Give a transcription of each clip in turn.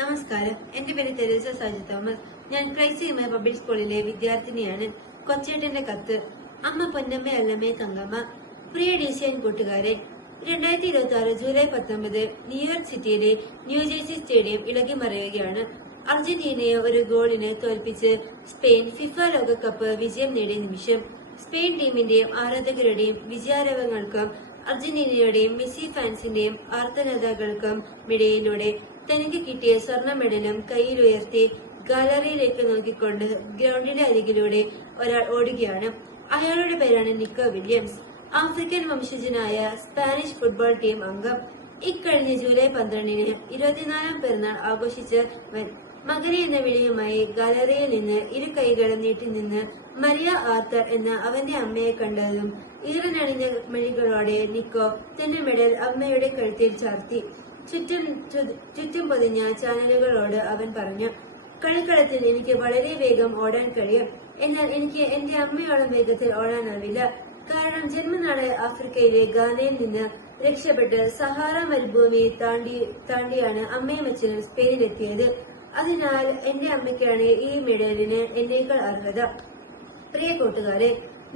നമസ്കാരം. എന്റെ പേര് തെരേസ സാജി തോമസ്. ഞാൻ ക്രൈസ്റ്റ് പബ്ലിക് സ്കൂളിലെ വിദ്യാർത്ഥിനിയാണ്. കൊച്ചേട്ടന്റെ കത്ത്. അമ്മ പൊന്നമ്മ അല്ലമ്മേ തങ്കമ്മ. പ്രിയ ഡിസിയൻ കൂട്ടുകാരെ, 2026 ജൂലൈ 19 ന്യൂയോർക്ക് സിറ്റിയിലെ ന്യൂജേഴ്സി സ്റ്റേഡിയം ഇളകി മറയുകയാണ്. അർജന്റീനയെ ഒരു ഗോളിന് തോൽപ്പിച്ച് സ്പെയിൻ ഫിഫ ലോകകപ്പ് വിജയം നേടിയ നിമിഷം. സ്പെയിൻ ടീമിന്റെയും ആരാധകരുടെയും വിജയാരവങ്ങൾക്കും അർജന്റീനയുടെയും മെസ്സി ഫാൻസിന്റെയും ആർത്തനതകൾക്കും ഇടയിലൂടെ തനിക്ക് കിട്ടിയ സ്വർണ്ണ മെഡലും കയ്യിലുയർത്തി ഗാലറിയിലേക്ക് നോക്കിക്കൊണ്ട് ഗ്രൗണ്ടിന്റെ അരികിലൂടെ ഒരാൾ ഓടുകയാണ്. അയാളുടെ പേരാണ് നിക്കോ വില്യംസ്. ആഫ്രിക്കൻ വംശജനായ സ്പാനിഷ് ഫുട്ബോൾ ടീം അംഗം. ഇക്കഴിഞ്ഞ ജൂലൈ 12 24ാം പിറന്നാൾ ആഘോഷിച്ചവൻ മകനെ എന്ന വിളിയുമായി ഗാലറിയിൽ നിന്ന് ഇരു കൈകളും നീട്ടി നിന്ന് മരിയ ആർത്തർ എന്ന അവന്റെ അമ്മയെ കണ്ടതും ഈറനണിഞ്ഞ മണികളോടെ നിക്കോ തന്റെ മെഡൽ അമ്മയുടെ കഴുത്തിൽ ചാർത്തി. ചുറ്റും പൊതിഞ്ഞ ചാനലുകളോട് അവൻ പറഞ്ഞു, കളിക്കളത്തിൽ എനിക്ക് വളരെ വേഗം ഓടാൻ കഴിയും, എന്നാൽ എനിക്ക് എന്റെ അമ്മയോളം വേഗത്തിൽ ഓടാനാവില്ല. കാരണം ജന്മനാടായ ആഫ്രിക്കയിലെ ഗാനയിൽ നിന്ന് രക്ഷപ്പെട്ട് സഹാറ മരുഭൂമി താണ്ടിയാണ് അമ്മയും അച്ഛനും സ്പെയിനിലെത്തിയത്. അതിനാൽ എന്റെ അമ്മയ്ക്കാണ് ഈ മെഡലിന് എന്നേക്കാൾ അർഹത. പ്രിയ കൂട്ടുകാരെ,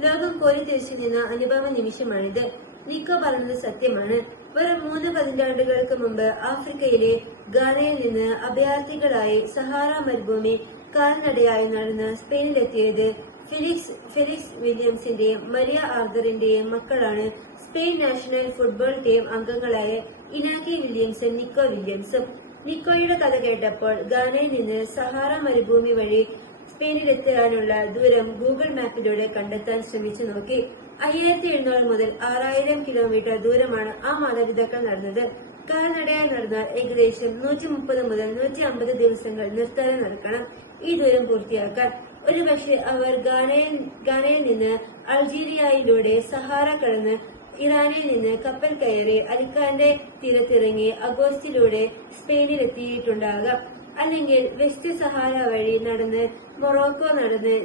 ലോകം കോരിത്തിരിച്ചു നിന്ന അനുഭവ നിമിഷമാണിത്. നിക്കോ പറഞ്ഞത് സത്യമാണ്. വെറും 3 പതിറ്റാണ്ടുകൾക്ക് മുമ്പ് ആഫ്രിക്കയിലെ ഗാനയിൽ നിന്ന് അഭയാർത്ഥികളായി സഹാറ മരുഭൂമി കാൽനടയായി നടന്ന് സ്പെയിനിലെത്തിയത് ഫെലിക്സ് വില്യംസിന്റെയും മരിയ ആർദറിന്റെയും മക്കളാണ് സ്പെയിൻ നാഷണൽ ഫുട്ബോൾ ടീം അംഗങ്ങളായ ഇനാക്കി വില്യംസും നിക്കോ വില്യംസും. നിക്കോയുടെ കഥ കേട്ടപ്പോൾ ഗാനയിൽ നിന്ന് സഹാറ മരുഭൂമി വഴി സ്പെയിനിലെത്താനുള്ള ദൂരം ഗൂഗിൾ മാപ്പിലൂടെ കണ്ടെത്താൻ ശ്രമിച്ചു നോക്കി. 5700 മുതൽ 6000 കിലോമീറ്റർ ദൂരമാണ് ആ മാതാപിതാക്കൾ നടന്നത്. കാൽനടയായി നടന്നാൽ ഏകദേശം 130 മുതൽ 150 ദിവസങ്ങൾ നിർത്താതെ നടക്കണം ഈ ദൂരം പൂർത്തിയാക്കാൻ. ഒരുപക്ഷെ അവർ ഗാനയിൽ നിന്ന് അൾജീരിയയിലൂടെ സഹാറ കടന്ന് ഇറാനിൽ നിന്ന് കപ്പൽ കയറി അലിക്കാന്റെ തീരത്തിറങ്ങി അഗോസ്റ്റിലൂടെ സ്പെയിനിലെത്തിയിട്ടുണ്ടാകാം. അല്ലെങ്കിൽ വെസ്റ്റ് സഹാറ വഴി നടന്ന് മൊറോക്കോ നടന്ന്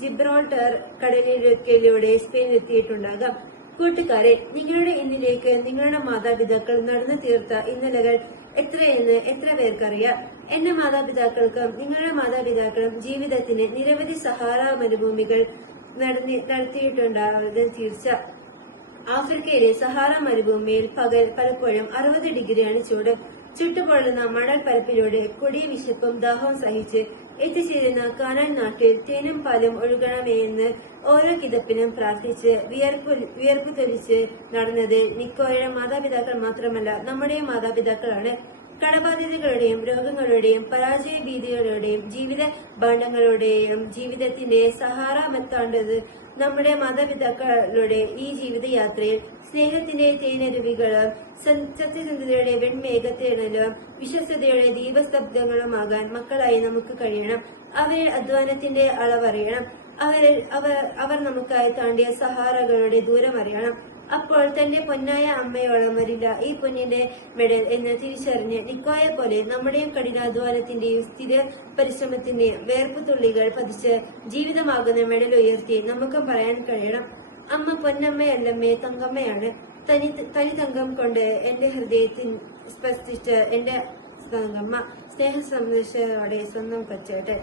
ജിബ്രാൾട്ടർ കടലിലൂടെ സ്പെയിനിലെത്തിയിട്ടുണ്ടാകാം. കൂട്ടുകാരെ, നിങ്ങളുടെ ഇന്നിലേക്ക് നിങ്ങളുടെ മാതാപിതാക്കൾ നടന്നു തീർത്ത ഇന്നലകൾ എത്രയെന്ന് എത്ര പേർക്കറിയാം? എന്റെ മാതാപിതാക്കൾക്കും നിങ്ങളുടെ മാതാപിതാക്കളും ജീവിതത്തിന് നിരവധി സഹാറ മരുഭൂമികൾ നടത്തിയിട്ടുണ്ടാവുന്നത് തീർച്ച. ആഫ്രിക്കയിലെ സഹാറ മരുഭൂമിയിൽ പകൽ പലപ്പോഴും 60 ഡിഗ്രിയാണ് ചൂട്. ചുട്ടുപൊള്ളുന്ന മണൽ പരപ്പിലൂടെ കൊടിയ വിശപ്പും ദാഹവും സഹിച്ച് എത്തിച്ചേരുന്ന കാനാൻ നാട്ടിൽ തേനും പാലും ഒഴുകണമെന്ന് ഓരോ കിതപ്പിനും പ്രാർത്ഥിച്ച് വിയർപ്പ് തൊലിച്ച് നടന്നത് നിക്കോയുടെ മാതാപിതാക്കൾ മാത്രമല്ല, നമ്മുടെയും മാതാപിതാക്കളാണ്. കടബാധ്യതകളുടെയും രോഗങ്ങളുടെയും പരാജയ ഭീതികളുടെയും ജീവിത ഭാണ്ഡങ്ങളുടെയും ജീവിതത്തിന്റെ സഹാറ മെത്താണ്ടത് നമ്മുടെ മാതാപിതാക്കളുടെ ഈ ജീവിതയാത്രയിൽ സ്നേഹത്തിന്റെ തേനരുവികളും സത്യസന്ധതയുടെ വെൺമേഘത്തേണലും വിശ്വസ്തയുടെ ദീപസ്തബ്ധങ്ങളുമാകാൻ മക്കളായി നമുക്ക് കഴിയണം. അവരിൽ അധ്വാനത്തിന്റെ അളവറിയണം. അവർ നമുക്കായി താണ്ടിയ സഹാറകളുടെ ദൂരം അറിയണം. അപ്പോൾ തന്റെ പൊന്നായ അമ്മയോളം വരില്ല ഈ പൊന്നിന്റെ മെഡൽ എന്ന് തിരിച്ചറിഞ്ഞ് നിക്കോയെ പോലെ നമ്മുടെയും കഠിനാധ്വാനത്തിന്റെയും സ്ഥിര പരിശ്രമത്തിന്റെയും വേർപ്പുതുള്ളികൾ പതിച്ച് ജീവിതമാകുന്ന മെഡൽ ഉയർത്തി നമുക്കും പറയാൻ കഴിയണം, അമ്മ പൊന്നമ്മയല്ലമ്മേ തങ്കമ്മയാണ്. തനി തങ്കം കൊണ്ട് എന്റെ ഹൃദയത്തിൽ സ്പർശിച്ച് എന്റെ തങ്കമ്മ. സ്നേഹ സന്ദേശത്തോടെ സ്വന്തം കൊച്ചേട്ടൻ.